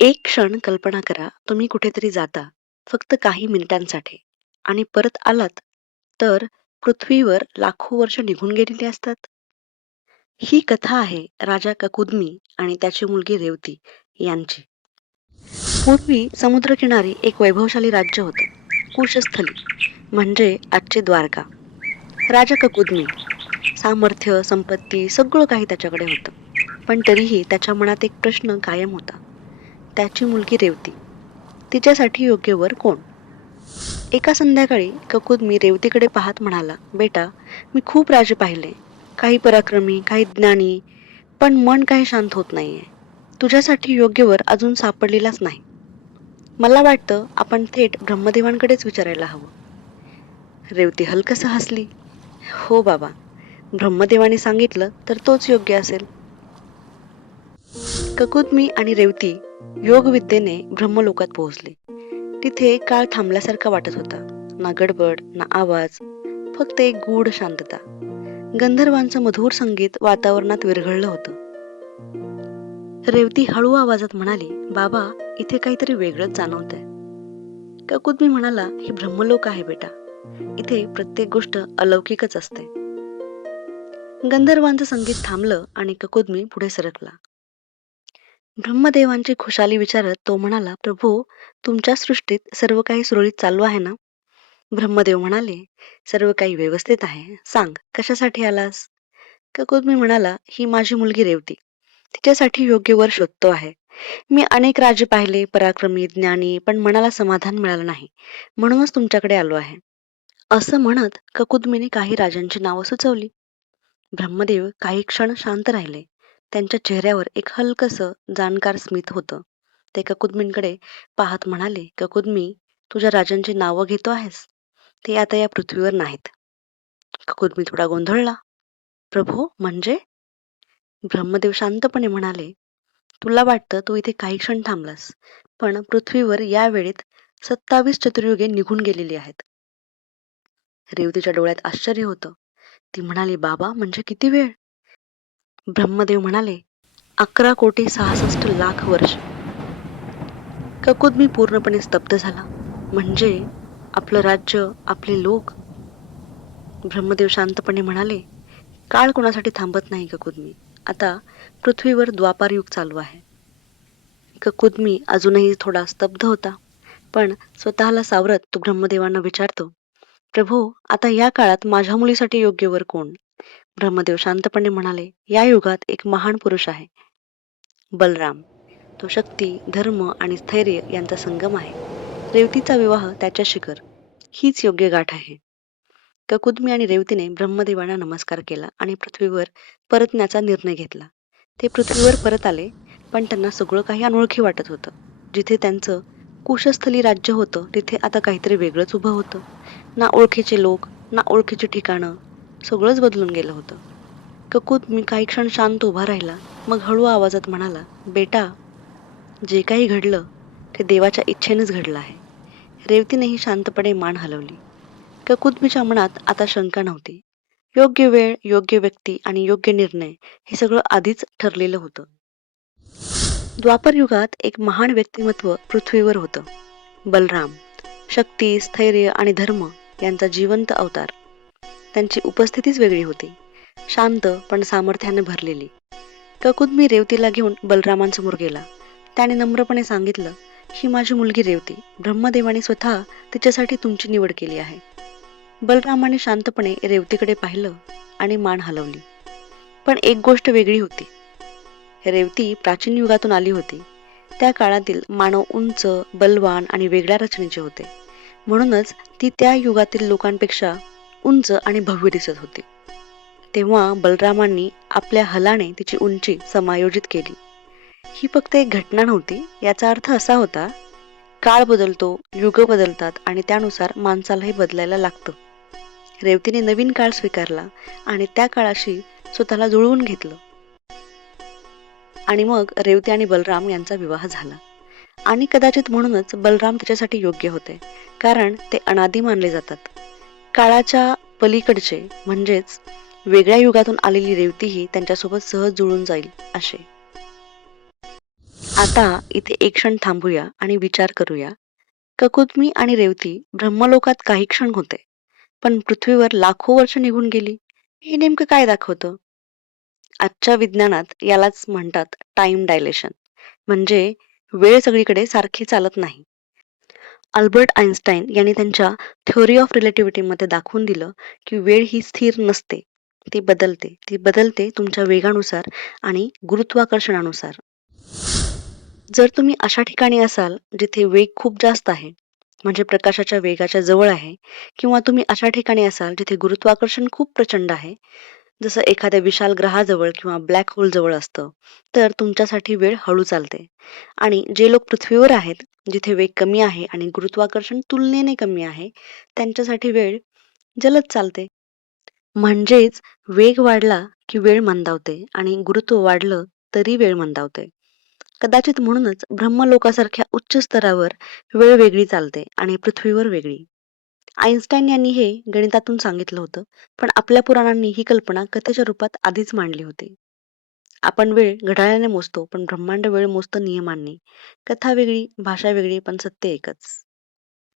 एक क्षण कल्पना करा, तुम्ही कुठेतरी जाता, फक्त काही मिनिटांसाठी आणि परत आलात तर पृथ्वीवर लाखो वर्ष निघून गेलेली असतात. ही कथा आहे राजा ककुदमी आणि त्याची मुलगी रेवती यांची. पूर्वी समुद्रकिनारी एक वैभवशाली राज्य होतं, कुशस्थली, म्हणजे आजचे द्वारका. राजा ककुदमी, सामर्थ्य, संपत्ती सगळं काही त्याच्याकडे होतं. पण तरीही त्याच्या मनात एक प्रश्न कायम होता. त्याची मुलगी रेवती, तिच्यासाठी योग्य वर कोण? एका संध्याकाळी ककुदमी रेवतीकडे पाहत म्हणाला, बेटा, मी खूप राजे पाहिले, काही पराक्रमी, काही ज्ञानी, पण मन काही शांत होत नाहीये. तुझ्यासाठी योग्य वर अजून सापडलेलाच नाही. मला वाटतं आपण थेट ब्रह्मदेवांकडेच विचारायला हवं. रेवती हलकस हसली. हो बाबा, ब्रह्मदेवाने सांगितलं तर तोच योग्य असेल. ककुदमी आणि रेवती योगविद्येने ब्रह्मलोकात पोहोचले. तिथे काळ थांबल्यासारखा वाटत होता. ना गडबड, ना आवाज, फक्त एक गूढ शांतता. गंधर्वांचं मधुर संगीत वातावरणात विरघळलं होतं. रेवती हळू आवाजात म्हणाली, बाबा, इथे काहीतरी वेगळंच जाणवतंय. ककुदमी म्हणाला, ही ब्रह्मलोक आहे बेटा. इथे प्रत्येक गोष्ट अलौकिकच असते. गंधर्वांचं संगीत थांबलं आणि ककुदमी पुढे सरकला. ब्रह्मदेवांची खुशाली विचारत तो म्हणाला, प्रभू, तुमच्या सृष्टीत सर्व काही सुरळीत चालू आहे ना? ब्रह्मदेव म्हणाले, सर्व काही व्यवस्थित आहे. सांग, कशासाठी आलास? ककुदमी म्हणाला, ही माझी मुलगी रेवती. तिच्यासाठी योग्य वर शोधतो आहे. मी अनेक राज्य पाहिले, पराक्रमी, ज्ञानी, पण मनाला समाधान मिळालं नाही. म्हणूनच तुमच्याकडे आलो आहे. असं म्हणत ककुदमीने काही राजांची नावं सुचवली. ब्रह्मदेव काही क्षण शांत राहिले. त्यांच्या चेहऱ्यावर एक हलकसं जाणकार स्मित होतं. ते ककुदमींकडे पाहत म्हणाले, ककुदमी, तुझ्या राजांची नावं घेतो आहेस? ते आता या पृथ्वीवर नाहीत. ककुदमी थोडा गोंधळला. प्रभो, म्हणजे? ब्रह्मदेव शांतपणे म्हणाले, तुला वाटतं तू इथे काही क्षण थांबलास, पण पृथ्वीवर या वेळेत 27 चतुर्युगे निघून गेलेली आहेत. रेवतीच्या डोळ्यात आश्चर्य होतं. ती म्हणाली, बाबा, म्हणजे किती वेळ? ब्रह्मदेव म्हणाले, 11,66,00,000 वर्ष. ककुदमी पूर्णपणे स्तब्ध झाला. म्हणजे आपलं राज्य, आपले लोक? ब्रह्मदेव शांतपणे म्हणाले, काळ कोणासाठी थांबत नाही ककुदमी. आता पृथ्वीवर द्वापार युग चालू आहे. ककुदमी अजूनही थोडा स्तब्ध होता, पण स्वतःला सावरत तो ब्रह्मदेवांना विचारतो, प्रभो, आता या काळात माझ्या मुलीसाठी योग्य वर कोण? ब्रह्मदेव शांतपणे म्हणाले, या युगात एक महान पुरुष आहे, बलराम. तो शक्ती, धर्म आणि स्थैर्य यांचा संगम आहे. रेवतीचा विवाह त्याच्याशी कर. हीच योग्य गाठ आहे. ककुदमी आणि रेवतीने ब्रह्मदेवांना नमस्कार केला आणि पृथ्वीवर परतण्याचा निर्णय घेतला. ते पृथ्वीवर परत आले, पण त्यांना सगळं काही अनोळखी वाटत होतं. जिथे त्यांचं कुशस्थली राज्य होतं, तिथे आता काहीतरी वेगळंच उभं होतं. ना ओळखीचे लोक, ना ओळखीची ठिकाणं, सगळंच बदलून गेलं होतं. ककुदमी काही क्षण शांत उभा राहिला, मग हळू आवाजात म्हणाला, बेटा, जे काही घडलं ते देवाच्या इच्छेनेच घडलं आहे. रेवतीनेही शांतपणे मान हलवली. ककुदमीच्या मनात आता शंका नव्हती. योग्य वेळ, योग्य व्यक्ती आणि योग्य निर्णय हे सगळं आधीच ठरलेलं होतं. द्वापर युगात एक महान व्यक्तिमत्व पृथ्वीवर होतं, बलराम. शक्ती, स्थैर्य आणि धर्म यांचा जिवंत अवतार. त्यांची उपस्थितीच वेगळी होती, शांत पण सामर्थ्याने भरलेली. ककुदमी रेवतीला घेऊन बलरामांसमोर गेला. त्याने नम्रपणे सांगितलं, ही माझी मुलगी रेवती. ब्रह्मदेवाने स्वतः तिच्यासाठी तुमची निवड केली आहे. बलरामाने शांतपणे रेवतीकडे पाहिलं आणि मान हलवली. पण एक गोष्ट वेगळी होती. रेवती प्राचीन युगातून आली होती. त्या काळातील मानव उंच, बलवान आणि वेगळ्या रचनेचे होते. म्हणूनच ती त्या युगातील लोकांपेक्षा उंच आणि भव्य दिसत होती. तेव्हा बलरामांनी आपल्या हलाने तिची उंची समायोजित केली. ही फक्त एक घटना नव्हती. याचा अर्थ असा होता, काळ बदलतो, युग बदलतात आणि त्यानुसार माणसालाही बदलायला लागतं. रेवतीने नवीन काळ स्वीकारला आणि त्या काळाशी स्वतःला जुळवून घेतलं. आणि मग रेवती आणि बलराम यांचा विवाह झाला. आणि कदाचित म्हणूनच बलराम तिच्यासाठी योग्य होते, कारण ते अनादी मानले जातात. काळाच्या पलीकडचे म्हणजेच वेगळ्या युगातून आलेली रेवतीही त्यांच्यासोबत सहज जुळून जाईल असे. आता इथे एक क्षण थांबूया आणि विचार करूया. ककुत्मी आणि रेवती ब्रह्मलोकात काही क्षण होते, पण पृथ्वीवर लाखो वर्ष निघून गेली. हे नेमकं काय दाखवतं? आजच्या विज्ञानात यालाच म्हणतात टाइम डायलेशन. म्हणजे वेळ सगळीकडे सारखी चालत नाही. अल्बर्ट आइन्स्टाईन यांनी त्यांच्या थिअरी ऑफ रिलेटिव्हिटीमध्ये दाखवून दिलं की वेळ ही स्थिर नसते. ती बदलते तुमच्या वेगानुसार आणि गुरुत्वाकर्षणानुसार. जर तुम्ही अशा ठिकाणी असाल जिथे वेग खूप जास्त आहे, म्हणजे प्रकाशाच्या वेगाच्या जवळ आहे, किंवा तुम्ही अशा ठिकाणी असाल जिथे गुरुत्वाकर्षण खूप प्रचंड आहे, जसं एखाद्या विशाल ग्रहाजवळ किंवा ब्लॅक होल जवळ असतं, तर तुमच्यासाठी वेळ हळू चालते. आणि जे लोक पृथ्वीवर आहेत, जिथे वेग कमी आहे आणि गुरुत्वाकर्षण तुलनेने कमी आहे, त्यांच्यासाठी वेळ जलद चालते. म्हणजेच वेग वाढला की वेळ मंदावते आणि गुरुत्व वाढलं तरी वेळ मंदावते. कदाचित म्हणूनच ब्रह्मलोकासारख्या उच्च स्तरावर वेळ वेगळी चालते आणि पृथ्वीवर वेगळी. आइन्स्टाईन यांनी हे गणितातून सांगितलं होतं, पण आपल्या पुराणांनी ही कल्पना कथेच्या रूपात आधीच मांडली होती. आपण वेळ घड्याळाने मोजतो, पण ब्रह्मांड वेळ मोजतं नियमांनी. कथा वेगळी, भाषा वेगळी, पण सत्य एकच.